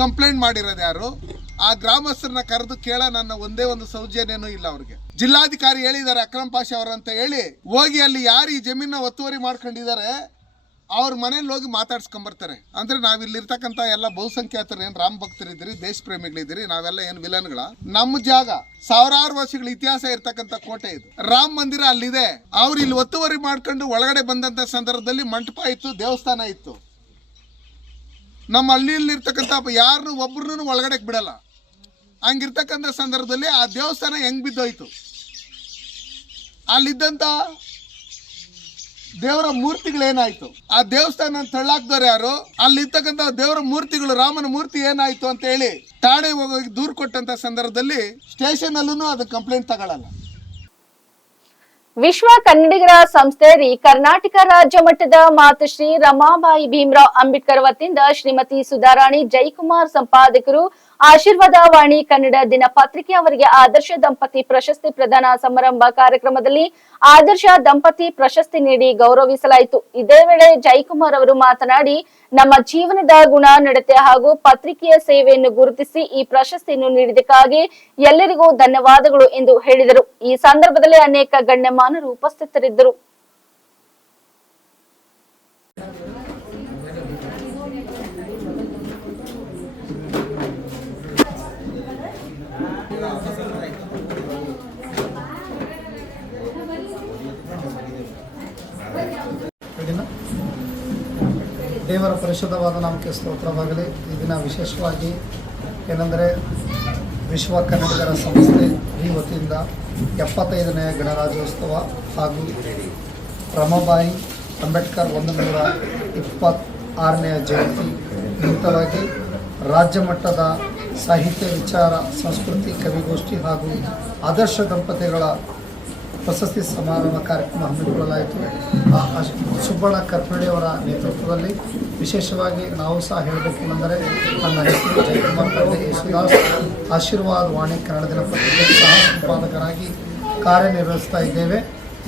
ಕಂಪ್ಲೇಂಟ್ ಮಾಡಿರೋದು ಯಾರು, ಆ ಗ್ರಾಮಸ್ಥರನ್ನ ಕರೆದು ಕೇಳ ನನ್ನ ಒಂದೇ ಒಂದು ಸೌಜನ್ಯನೂ ಇಲ್ಲ ಅವ್ರಿಗೆ. ಜಿಲ್ಲಾಧಿಕಾರಿ ಹೇಳಿದ್ದಾರೆ ಅಕ್ರಮ್ ಪಾಷಾ ಅವರಂತ ಹೇಳಿ ಹೋಗಿ ಅಲ್ಲಿ ಯಾರು ಈ ಜಮೀನ ಒತ್ತುವರಿ ಮಾಡ್ಕೊಂಡಿದ್ದಾರೆ ಅವ್ರ ಮನೇಲಿ ಹೋಗಿ ಮಾತಾಡ್ಸ್ಕೊಂಬರ್ತಾರೆ. ಅಂದರೆ ನಾವಿಲ್ಲಿರ್ತಕ್ಕಂಥ ಎಲ್ಲ ಬಹುಸಂಖ್ಯಾತರು ಏನು ರಾಮ ಭಕ್ತರಿದ್ದೀರಿ, ದೇಶ ಪ್ರೇಮಿಗಳಿದ್ದೀರಿ, ನಾವೆಲ್ಲ ಏನು ವಿಲನ್ಗಳ. ನಮ್ಮ ಜಾಗ ಸಾವಿರಾರು ವರ್ಷಗಳ ಇತಿಹಾಸ ಇರ್ತಕ್ಕಂಥ ಕೋಟೆ ಇದು, ರಾಮ ಮಂದಿರ ಅಲ್ಲಿದೆ. ಅವ್ರು ಇಲ್ಲಿ ಒತ್ತುವರಿ ಮಾಡ್ಕೊಂಡು ಒಳಗಡೆ ಬಂದಂಥ ಸಂದರ್ಭದಲ್ಲಿ ಮಂಟಪ ಇತ್ತು, ದೇವಸ್ಥಾನ ಇತ್ತು. ನಮ್ಮ ಹಳ್ಳಿಯಲ್ಲಿರ್ತಕ್ಕಂಥ ಯಾರನ್ನು ಒಬ್ಬರನ್ನು ಒಳಗಡೆ ಬಿಡಲ್ಲ. ಹಂಗಿರ್ತಕ್ಕಂಥ ಸಂದರ್ಭದಲ್ಲಿ ಆ ದೇವಸ್ಥಾನ ಹೆಂಗ್ ಬಿದ್ದೋಯ್ತು, ಅಲ್ಲಿದ್ದಂಥ ದೇವರ ಮೂರ್ತಿಗಳೇನಾಯ್ತು, ಆ ದೇವಸ್ಥಾನ ತಳ್ಳಾಕ್ದವ್ರು ಯಾರು, ಅಲ್ಲಿರ್ತಕ್ಕಂಥ ದೇವರ ಮೂರ್ತಿಗಳು ರಾಮನ ಮೂರ್ತಿ ಏನಾಯ್ತು ಅಂತ ಹೇಳಿ ಠಾಣೆ ಹೋಗಿ ದೂರು ಕೊಟ್ಟಂತ ಸಂದರ್ಭದಲ್ಲಿ ಸ್ಟೇಷನ್ ಅಲ್ಲೂ ಅದು ಕಂಪ್ಲೇಂಟ್ ತಗೊಳ್ಳಲ್ಲ. ವಿಶ್ವ ಕನ್ನಡಿಗರ ಸಂಸ್ಥೆ ಕರ್ನಾಟಕ ರಾಜ್ಯ ಮಟ್ಟದ ಮಾತುಶ್ರೀ ರಮಾಬಾಯಿ ಭೀಮರಾವ್ ಅಂಬೇಡ್ಕರ್ ವತಿಯಿಂದ ಶ್ರೀಮತಿ ಸುಧಾರಾಣಿ ಜಯಕುಮಾರ್ ಸಂಪಾದಕರು ಆಶೀರ್ವಾದ ವಾಣಿ ಕನ್ನಡ ದಿನಪತ್ರಿಕೆ ಅವರಿಗೆ ಆದರ್ಶ ದಂಪತಿ ಪ್ರಶಸ್ತಿ ಪ್ರದಾನ ಸಮಾರಂಭ ಕಾರ್ಯಕ್ರಮದಲ್ಲಿ ಆದರ್ಶ ದಂಪತಿ ಪ್ರಶಸ್ತಿ ನೀಡಿ ಗೌರವಿಸಲಾಯಿತು. ಇದೇ ವೇಳೆ ಜಯಕುಮಾರ್ ಅವರು ಮಾತನಾಡಿ, ನಮ್ಮ ಜೀವನದ ಗುಣ ನಡತೆ ಹಾಗೂ ಪತ್ರಿಕೆಯ ಸೇವೆಯನ್ನು ಗುರುತಿಸಿ ಈ ಪ್ರಶಸ್ತಿಯನ್ನು ನೀಡಿದ್ದಕ್ಕಾಗಿ ಎಲ್ಲರಿಗೂ ಧನ್ಯವಾದಗಳು ಎಂದು ಹೇಳಿದರು. ಈ ಸಂದರ್ಭದಲ್ಲಿ ಅನೇಕ ಗಣ್ಯಮಾನರು ಉಪಸ್ಥಿತರಿದ್ದರು. ದೇವರ ಪರಿಶುದ್ಧವಾದ ನಾಮಕ್ಕೆ ಸ್ತೋತ್ರವಾಗಲಿ. ಈ ದಿನ ವಿಶೇಷವಾಗಿ ಏನೆಂದರೆ ವಿಶ್ವ ಕನ್ನಡಿಗರ ಸಂಸ್ಥೆ ಈ ವತಿಯಿಂದ 75ನೇ ಗಣರಾಜ್ಯೋತ್ಸವ ಹಾಗೂ ರಮಾಬಾಯಿ ಅಂಬೇಡ್ಕರ್ 126ನೇ ಜಯಂತಿ ನಿಮಿತ್ತವಾಗಿ ರಾಜ್ಯ ಮಟ್ಟದ ಸಾಹಿತ್ಯ ವಿಚಾರ ಸಂಸ್ಕೃತಿ ಕವಿಗೋಷ್ಠಿ ಹಾಗೂ ಆದರ್ಶ ದಂಪತಿಗಳ ಪ್ರಶಸ್ತಿ ಸಮಾರಂಭ ಕಾರ್ಯಕ್ರಮ ಹಮ್ಮಿಕೊಳ್ಳಲಾಯಿತು. ಸುಬ್ಬಣ್ಣ ಕರ್ಪಡೆಯವರ ನೇತೃತ್ವದಲ್ಲಿ ವಿಶೇಷವಾಗಿ ನಾವು ಸಹ ಹೇಳಬೇಕೆಂದರೆ ನನ್ನ ಹೆಸರು ಜಯಕುಮಾರ್ ತಂದೆ ಯೇಸುದಾಸ್, ಆಶೀರ್ವಾದ ವಾಣಿ ಕನ್ನಡ ದಿನಪತ್ರಿಕೆ ಸಹ ಸಂಪಾದಕರಾಗಿ ಕಾರ್ಯನಿರ್ವಹಿಸ್ತಾ ಇದ್ದೇವೆ.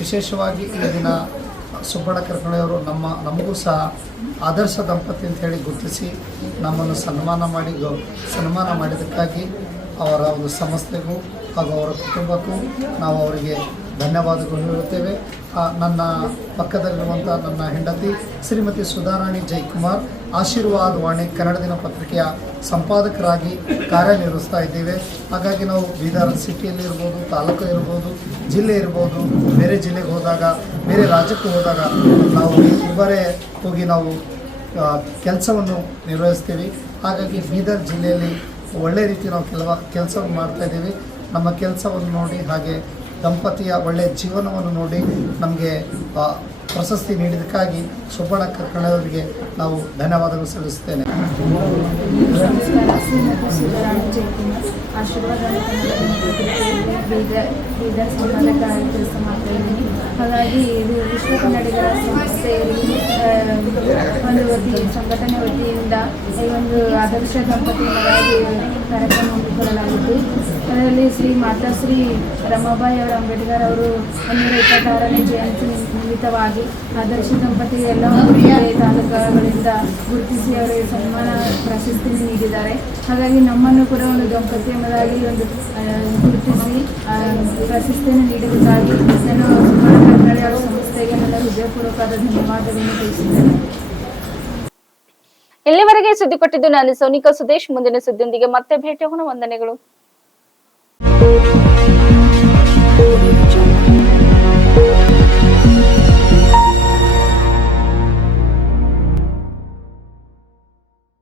ವಿಶೇಷವಾಗಿ ಈ ದಿನ ಸುಬ್ಬಣ್ಣ ಕರ್ಪಡೆಯವರು ನಮಗೂ ಸಹ ಆದರ್ಶ ದಂಪತಿ ಅಂತ ಹೇಳಿ ಗುರುತಿಸಿ ನಮ್ಮನ್ನು ಸನ್ಮಾನ ಮಾಡಿದ್ದಕ್ಕಾಗಿ ಅವರ ಒಂದು ಸಂಸ್ಥೆಗೂ ಹಾಗೂ ಅವರ ಕುಟುಂಬಕ್ಕೂ ನಾವು ಅವರಿಗೆ ಧನ್ಯವಾದಗಳು ಹೇಳುತ್ತೇವೆ. ನನ್ನ ಪಕ್ಕದಲ್ಲಿರುವಂಥ ನನ್ನ ಹೆಂಡತಿ ಶ್ರೀಮತಿ ಸುಧಾರಾಣಿ ಜಯಕುಮಾರ್, ಆಶೀರ್ವಾದ ವಾಣಿ ಕನ್ನಡ ದಿನಪತ್ರಿಕೆಯ ಸಂಪಾದಕರಾಗಿ ಕಾರ್ಯನಿರ್ವಹಿಸ್ತಾ ಇದ್ದೇವೆ. ಹಾಗಾಗಿ ನಾವು ಬೀದರ್ ಸಿಟಿಯಲ್ಲಿ ಇರ್ಬೋದು, ತಾಲೂಕು ಇರ್ಬೋದು, ಜಿಲ್ಲೆ ಇರ್ಬೋದು, ಬೇರೆ ಜಿಲ್ಲೆಗೆ ಹೋದಾಗ, ಬೇರೆ ರಾಜ್ಯಕ್ಕೆ ಹೋದಾಗ ನಾವು ಇಬ್ಬರೇ ಹೋಗಿ ನಾವು ಕೆಲಸವನ್ನು ನಿರ್ವಹಿಸ್ತೀವಿ. ಹಾಗಾಗಿ ಬೀದರ್ ಜಿಲ್ಲೆಯಲ್ಲಿ ಒಳ್ಳೆ ರೀತಿ ನಾವು ಕೆಲಸವನ್ನು ಮಾಡ್ತಾಯಿದ್ದೀವಿ. ನಮ್ಮ ಕೆಲಸವನ್ನು ನೋಡಿ ಹಾಗೆ ದಂಪತಿಯ ಒಳ್ಳೆಯ ಜೀವನವನ್ನು ನೋಡಿ ನಮಗೆ ಪ್ರಶಸ್ತಿ ನೀಡಿದ್ದಕ್ಕಾಗಿ ಸುಬ್ಬಣ್ಣ ಕರ್ಕಣೆಯವರಿಗೆ ನಾವು ಧನ್ಯವಾದಗಳು ಸಲ್ಲಿಸುತ್ತೇನೆ. ಬೀದರ್ ಸಂಪಾದಕರಾಗಿ ಕೆಲಸ ಮಾಡ್ತಾ ಇದ್ದೀನಿ. ಹಾಗಾಗಿ ಇದು ವಿಶ್ವ ಕನ್ನಡಿಗರ ಸಂಸ್ಥೆಯಲ್ಲಿ ಒಂದು ಸಂಘಟನೆ ವತಿಯಿಂದ ಈ ಒಂದು ಆದರ್ಶ ದಂಪತಿಗಳಾಗಿ ಕಾರ್ಯಕ್ರಮ ಹಮ್ಮಿಕೊಳ್ಳಲಾಗಿತ್ತು. ಅದರಲ್ಲಿ ಮಾತಾಶ್ರೀ ರಮಾಬಾಯಿ ಅವರ ಅಂಬೇಡ್ಕರ್ ಅವರು 126ನೇ ಜಯಂತಿ ನಿಮಿತ್ತವಾಗಿ ಆದರ್ಶ ದಂಪತಿ ಎಲ್ಲ ತಾಲೂಕುಗಳಿಂದ ಗುರುತಿಸಿ ಅವರಿಗೆ ಸನ್ಮಾನ ಪ್ರಶಸ್ತಿಯನ್ನು ನೀಡಿದ್ದಾರೆ. ಹಾಗಾಗಿ ನಮ್ಮನ್ನು ಕೂಡ ಒಂದು ದಂಪತಿ ಎಂಬುದಾಗಿ ಒಂದು ಗುರುತಿಸಿ ಪ್ರಶಸ್ತಿಯನ್ನು ನೀಡಿದ್ದಕ್ಕಾಗಿ ನಾನು ಸುಬ್ಬಣ್ಣ ಕರ್ಕಡೆ ಅವರ ಸಂಸ್ಥೆಗೆ ನನ್ನ ಹೃದಯಪೂರ್ವಕವಾದ ಧನ್ಯವಾದಗಳನ್ನು ತಿಳಿಸಿದ್ದೇನೆ. ಇಲ್ಲಿವರೆಗೆ ಸುದ್ದಿ ಕೊಟ್ಟಿದ್ದು ನಾನು ಸೋನಿಕಾ ಸುದೇಶ್. ಮುಂದಿನ ಸುದ್ದಿಯೊಂದಿಗೆ ಮತ್ತೆ ಭೇಟಿಯಾಗೋಣ. ವಂದನೆಗಳು.